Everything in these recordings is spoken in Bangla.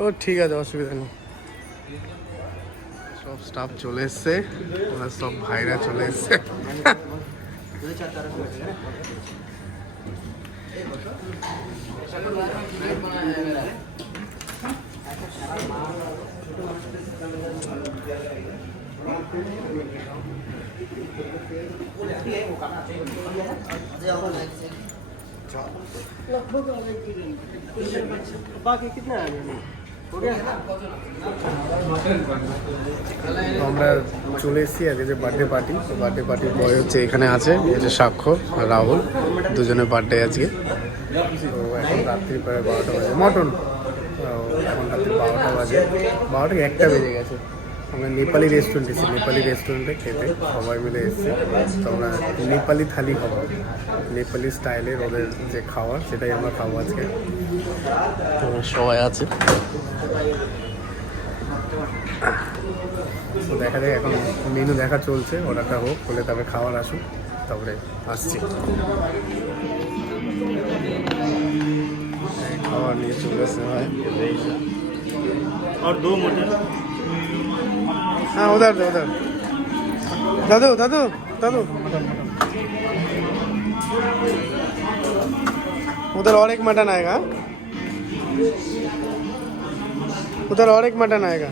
ও ঠিক আছে, অসুবিধা নেই। সব স্টাফ চলে এসছে, ওরা সব ভাইরা চলে এসছে। बाकी कितना है? আমরা চলে এসেছি আজকে যে বার্থডে পার্টি, বার্থডে পার্টির বয় হচ্ছে এখানে আছে, এই যে সাক্ষ্য আর রাহুল, দুজনের বার্থডে আজকে। তো এখন রাত্রি প্রায় 12টা বাজে, মটন এখন রাত্রি 12টা বাজে, 12টা 1টা বেজে গেছে। আমরা নেপালি রেস্টুরেন্ট এসেছি, নেপালি রেস্টুরেন্টে খেতে সবাই মিলে এসেছি। তো আমরা নেপালি থালি খাবো, নেপালি স্টাইলের ওদের যে খাওয়া সেটাই আমরা খাবো আজকে। সবাই আছে, তো দেখা যায় এখন মেনু দেখা চলছে, অর্ডারটা হোক, হলে তবে খাবার আসুক, তারপরে আসছি। খাবার নিয়ে চলে আসছে ভাই। और 2 मटन। हाँ उधर दो, उधर दादू दादू दादू, उधर और एक मटन आएगा, उधर और एक मटन आएगा।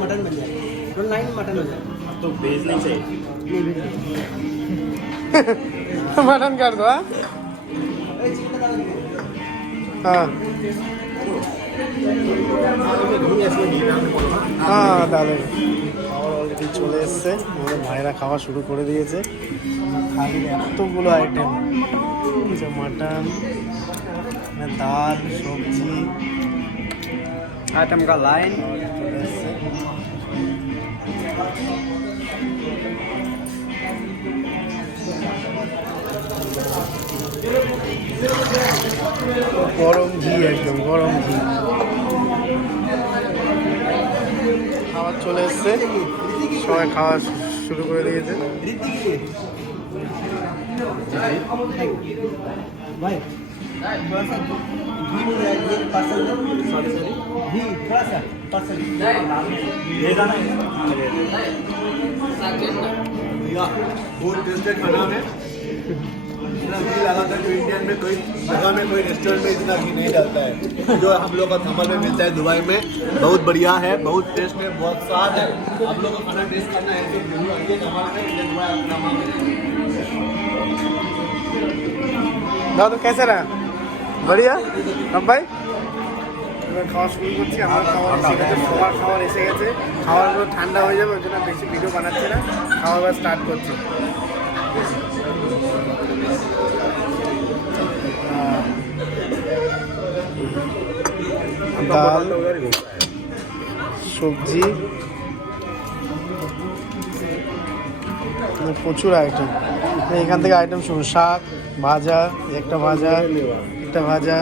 मटन बन जाएगा, 9 मटन हो जाएगा। तो भेज नहीं चाहिए? नहीं भेज मटन कर दो। हाँ হ্যাঁ দাদা, খাবার অলরেডি চলে এসছে, আমাদের ভাইরা খাওয়া শুরু করে দিয়েছে। খালি এতগুলো আইটেম, মাটন, দাল, সবজি, आइटम का लाइन। চলে এসছে। গরম ঘি, একদম গরম ঘি। খাবার চলে এসছে, সবাই খাওয়া শুরু করে দিয়েছে। भाई थोड़ा सा घी मिल जाएगी, पार्सल सॉरी घी थोड़ा सा पार्सल भेजा ना। बहुत टेस्टेड खाना है। इतना घी लगा था जो इंडियन में कोई जगह में कोई रेस्टोरेंट में इतना घी नहीं डालता है, जो हम लोग का थमल में मिलता है दुबई में। बहुत बढ़िया है, बहुत टेस्ट है, बहुत स्वाद है। आप लोग को खाना टेस्ट करना है तो जरूर आइए थमल में, इंडियन दुबई अपना नाम है। দাদু कैसे रहा? बढ़िया। अब भाई এবার খাওয়া শুরু করছি। আমার খাবার এসে গেছে, সবার খাবার এসে গেছে। খাবারগুলো ঠান্ডা হয়ে যাবে, ওই জন্য বেশি ভিডিও বানাচ্ছি না, খাওয়া দাওয়া স্টার্ট করছি। ডাল, সবজি, প্রচুর আইটেম। এখান থেকে আইটেম শুরু, শাক ভাজা, একটা ভাজা, একটা ভাজা,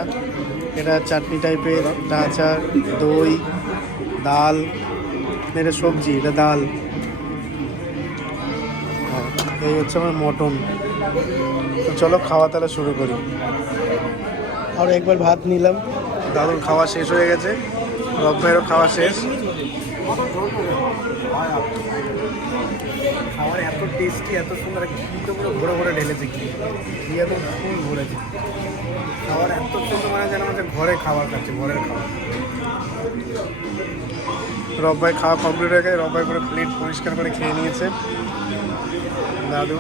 এটা চাটনি টাইপের, এটা আচার, দই, ডাল, এটা সবজি, এটা ডাল। হ্যাঁ, এই হচ্ছে আমার মটন। তো চলো খাওয়া তাহলে শুরু করি। আর একবার ভাত নিলাম, দাদুর খাওয়া শেষ হয়ে গেছে, রব ভাইয়েরও খাওয়া শেষ। খাবার এত টেস্টি, এত সুন্দর, ঘিটা পুরো ভরে ভরে ঢেলেছে, ঘি এত ফুল ভরেছে। খাবার এত সুন্দর, মানে যেন আমাদের ঘরে খাবার খাচ্ছে, ঘরের খাবার। রব ভাই খাওয়া কমপ্লিট হয়ে গেছে, রব ভাই করে প্লেট পরিষ্কার করে খেয়ে নিয়েছে। দাদু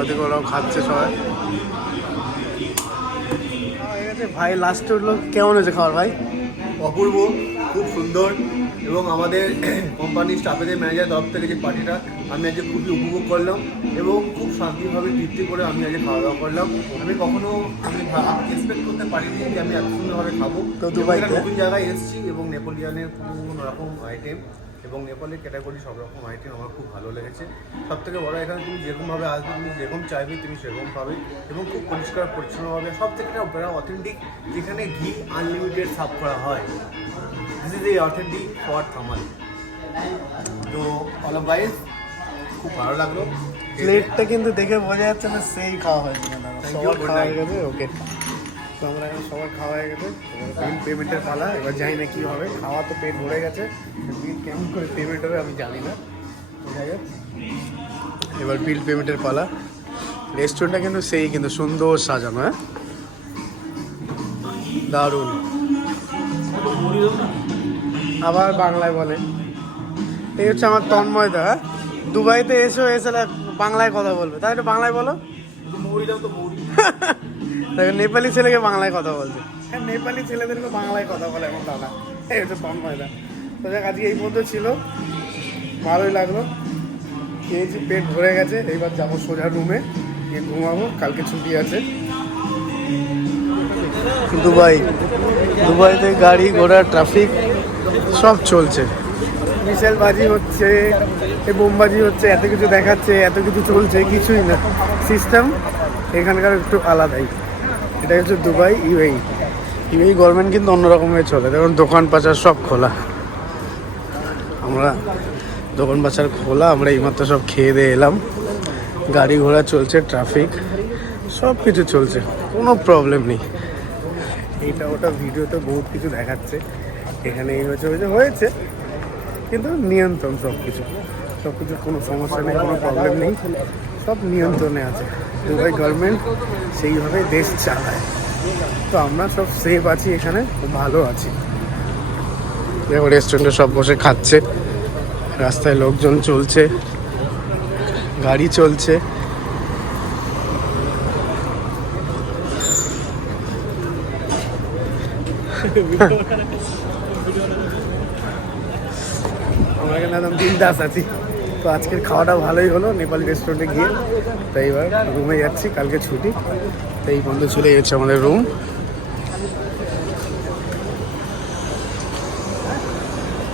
ওদিকে ওরাও খাচ্ছে সবাই। হয়ে গেছে ভাই, লাস্টে উঠলো। কেমন হয়েছে খাবার ভাই? অপূর্ব, খুব সুন্দর। এবং আমাদের কোম্পানির স্টাফেদের ম্যানেজার তরফ থেকে যে পার্টিটা আমি আজকে খুবই উপভোগ করলাম এবং খুব শান্তিভাবে তৃপ্তি করে আমি আজকে খাওয়া দাওয়া করলাম। আমি কখনো এক্সপেক্ট করতে পারিনি যে আমি এত সুন্দরভাবে খাবো। তো দুবাইতে নতুন জায়গায় এসেছি এবং নেপোলিয়ানের কোনো রকম আইটেম এবং নেপালের ক্যাটাগরি সব রকম আইটেম আমার খুব ভালো লেগেছে। সব থেকে বড়, এখানে তুমি যেরকমভাবে আসবে, তুমি যেরকম চাইবে তুমি সেরকম পাবে এবং খুব পরিষ্কার পরিচ্ছন্নভাবে। সব থেকে অথেন্টিক, যেখানে ঘি আনলিমিটেড সার্ভ করা হয়। দিস ইজ এই অথেন্টিক ফর থামাল। তো অল অফ গাইস, খুব ভালো লাগলো। প্লেটটা কিন্তু দেখে বোঝা যাচ্ছে না সেই খাওয়া হয়েছে না। Thank you, সবার good খাওয়া হয়ে night. গেছে, ওকে। তো আমরা এখন সবার খাওয়া হয়ে গেছে, বিল পেমেন্টের পালা। এবার জানি না কী হবে, খাওয়া তো পেট ভরে গেছে, বিল কেমন করে পেমেন্ট হবে আমি জানি না। যাই হোক, এবার বিল পেমেন্টের পালা। রেস্টুরেন্টটা কিন্তু সেই কিন্তু সুন্দর সাজানো, হ্যাঁ দারুণ। আবার বাংলায় বলে, এই হচ্ছে আমার তন্ময়দা। হ্যাঁ? দুবাইতে এসে বাংলায় কথা বলবে, তাই একটু বাংলায় বলো। দেখো নেপালি ছেলেকে বাংলায় কথা বলছে। হ্যাঁ, নেপালি ছেলেদেরকে বাংলায় কথা বলে এখন দাদা। এই হচ্ছে তন্ময়দা। তো দেখ আজকে এই মধ্যে ছিল, ভালোই লাগলো, খেয়েছি, পেট ভরে গেছে। এইবার যাবো সোজা রুমে গিয়ে ঘুমাবো, কালকে ছুটি আছে। দুবাইতে গাড়ি ঘোড়া ট্রাফিক সব চলছে, মিসাইল বাজি হচ্ছে, বোমবাজি হচ্ছে, এত কিছু দেখাচ্ছে, এত কিছু চলছে, কিছুই না। সিস্টেম এখানকার একটু আলাদাই। এটা হচ্ছে দুবাই ইউএই। ইউএই গভর্নমেন্ট কিন্তু অন্যরকম হয়ে চলে, দেখুন দোকান পাচার সব খোলা। আমরা দোকান পাচার খোলা, আমরা এইমাত্র সব খেয়ে দিয়ে এলাম। গাড়ি ঘোড়া চলছে, ট্রাফিক সব কিছু চলছে, কোনো প্রবলেম নেই। এইটা ওটা ভিডিওতে বহুত কিছু দেখাচ্ছে, এখানে এই হয়েছে, কিন্তু নিয়ন্ত্রণ সব কিছু কোনো সমস্যা নেই, কোনো প্রবলেম নেই, সব নিয়ন্ত্রণে আছে। দুবাই গভর্নমেন্ট সেইভাবে দেশ চালায়। তো আমরা সব সেফ আছি, এখানে খুব ভালো আছি। দেখো রেস্টুরেন্টে সব বসে খাচ্ছে, রাস্তায় লোকজন চলছে, গাড়ি চলছে। আমরা এখানে একদম বিন্দাস আছি। তো আজকের খাওয়াটা ভালোই হলো নেপালি রেস্টুরেন্টে গিয়ে। তাই এবার রুমে যাচ্ছি, কালকে ছুটি। তো এই বন্ধু চলে যাচ্ছে আমাদের রুম।